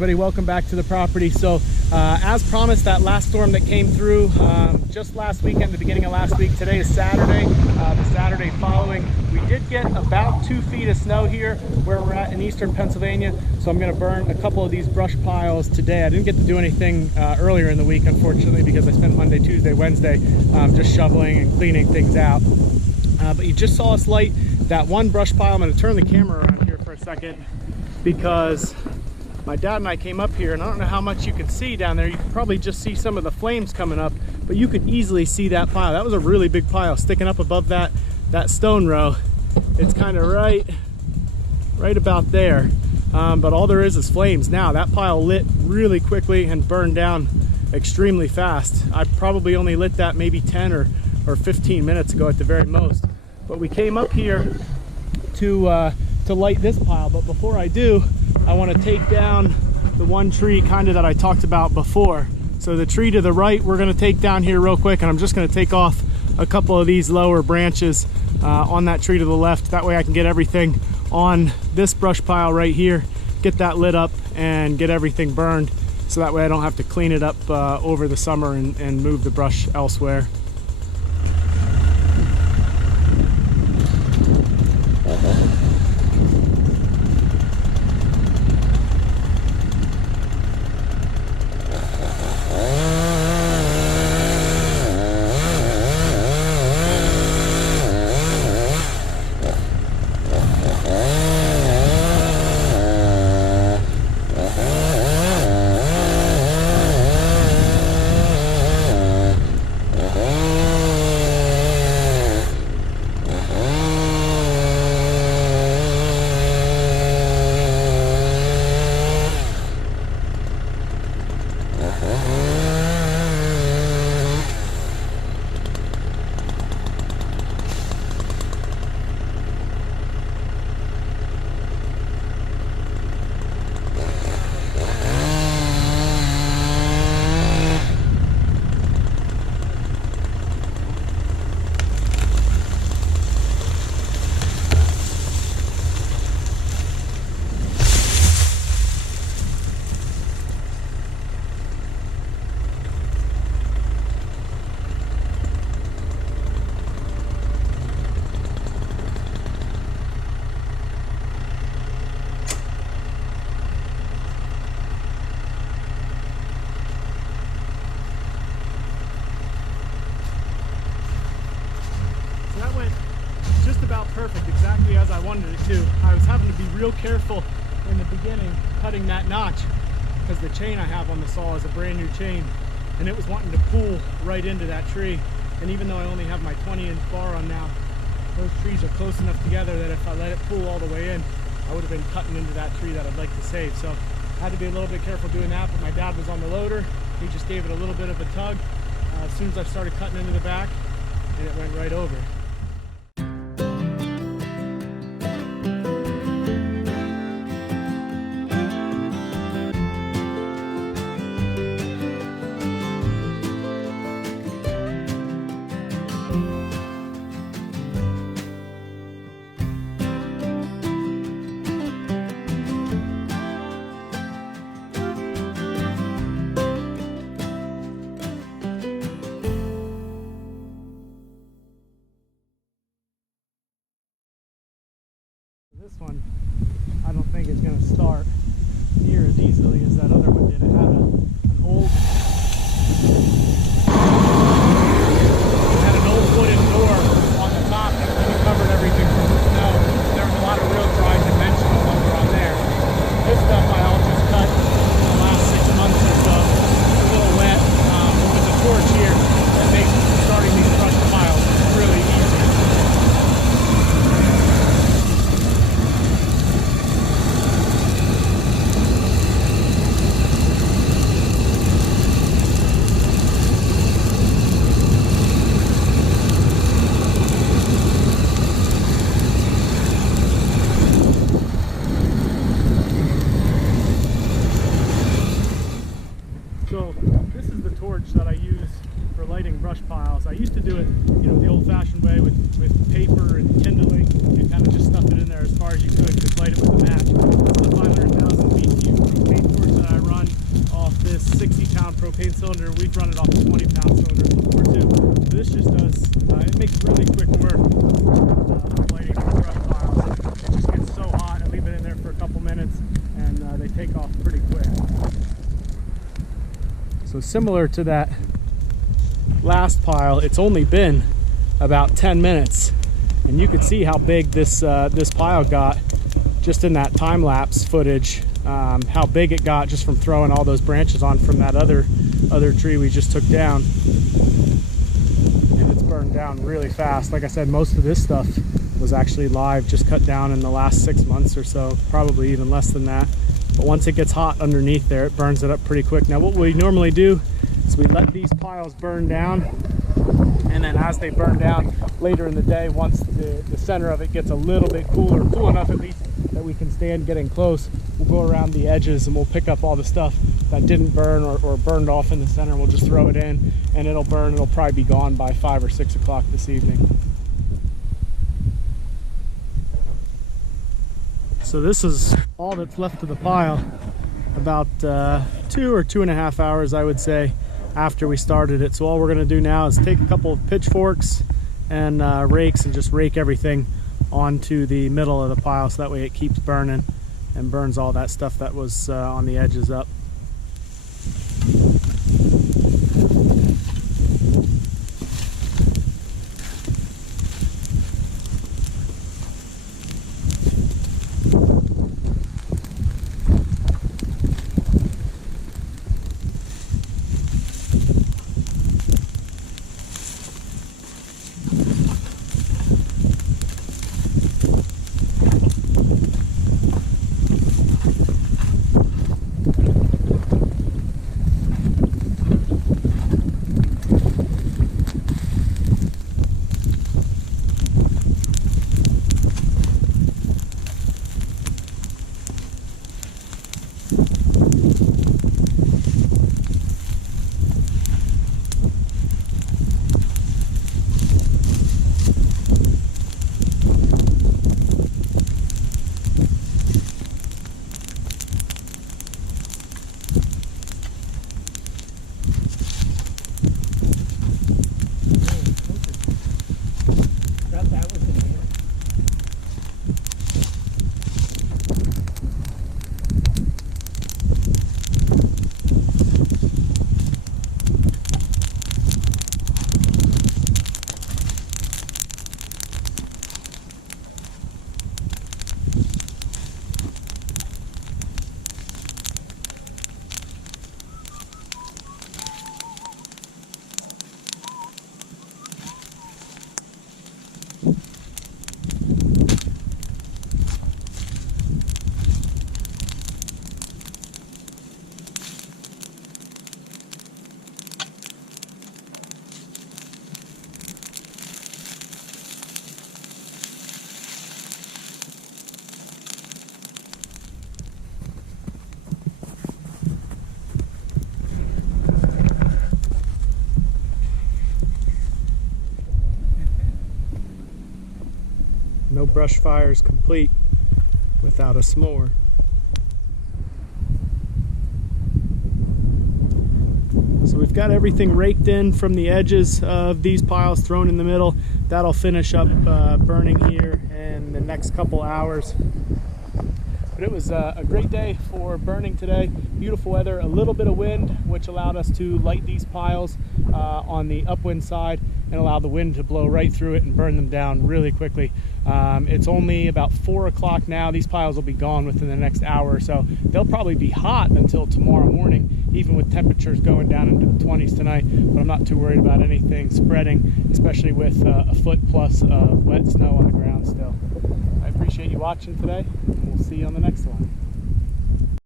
everybody, welcome back to the property. So as promised, that last storm that came through just last weekend, the beginning of last week, today is Saturday, the Saturday following, we did get about 2 feet of snow here where we're at in eastern Pennsylvania. So I'm going to burn a couple of these brush piles today. I didn't get to do anything earlier in the week, unfortunately, because I spent Monday, Tuesday, Wednesday just shoveling and cleaning things out. But you just saw us light that one brush pile. I'm going to turn the camera around here for a second because my dad and I came up here, and I don't know how much you can see down there. You can probably just see some of the flames coming up, but you could easily see that pile. That was a really big pile sticking up above that stone row. It's kind of right about there, but all there is flames now. That pile lit really quickly and burned down extremely fast. I probably only lit that maybe 10 or 15 minutes ago at the very most. But we came up here to light this pile, but before I do, I want to take down the one tree kind of that I talked about before. So the tree to the right we're going to take down here real quick, and I'm just going to take off a couple of these lower branches on that tree to the left. That way I can get everything on this brush pile right here, get that lit up and get everything burned, so that way I don't have to clean it up over the summer and move the brush elsewhere. That went just about perfect, exactly as I wanted it to. I was having to be real careful in the beginning cutting that notch because the chain I have on the saw is a brand new chain, and it was wanting to pull right into that tree. And even though I only have my 20-inch bar on now, those trees are close enough together that if I let it pull all the way in, I would have been cutting into that tree that I'd like to save. So I had to be a little bit careful doing that, but my dad was on the loader. He just gave it a little bit of a tug as soon as I started cutting into the back, and it went right over. This one, I don't think is going to start near as easily as that other one did. It had an old wooden door on the top that kind of covered everything from the snow. There was a lot of real dry dimensional lumber on there. This stuff I all just cut in the last 6 months or so. It's a little wet. With the torch here, that makes starting these brush piles really easy. So this is the torch that I use for lighting brush piles. I used to do it, the old-fashioned way with paper and kindling and kind of just stuff it in there as far as you could, just light it with a match. The 500,000 BTU propane torch that I this 60-pound propane cylinder. We've run it off a 20-pound cylinder before too. So this just does, it makes really quick work of lighting the brush piles. It just gets so hot. I leave it in there for a couple minutes and they take off pretty quick. So similar to that last pile, it's only been about 10 minutes and you could see how big this this pile got just in that time-lapse footage, how big it got just from throwing all those branches on from that other tree we just took down. And it's burned down really fast. Like I said, most of this stuff was actually live, just cut down in the last 6 months or so, probably even less than that. But once it gets hot underneath there, it burns it up pretty quick. Now what we normally do is we let these piles burn down, and then as they burn down later in the day, once the center of it gets a little bit cooler, cool enough at least that we can stand getting close, we'll go around the edges and we'll pick up all the stuff that didn't burn or burned off in the center, and we'll just throw it in and it'll burn. It'll probably be gone by 5 or 6 o'clock this evening. So this is all that's left of the pile, about 2 or 2.5 hours, I would say, after we started it. So all we're going to do now is take a couple of pitchforks and rakes and just rake everything onto the middle of the pile, so that way it keeps burning and burns all that stuff that was on the edges up. No brush fire is complete without a s'more. So we've got everything raked in from the edges of these piles, thrown in the middle. That'll finish up burning here in the next couple hours. But it was a great day for burning today. Beautiful weather, a little bit of wind, which allowed us to light these piles on the upwind side and allow the wind to blow right through it and burn them down really quickly. It's only about 4 o'clock now. These piles will be gone within the next hour or so. They'll probably be hot until tomorrow morning, even with temperatures going down into the 20s tonight, but I'm not too worried about anything spreading, especially with a foot plus of wet snow on the ground still. I appreciate you watching today, and we'll see you on the next one.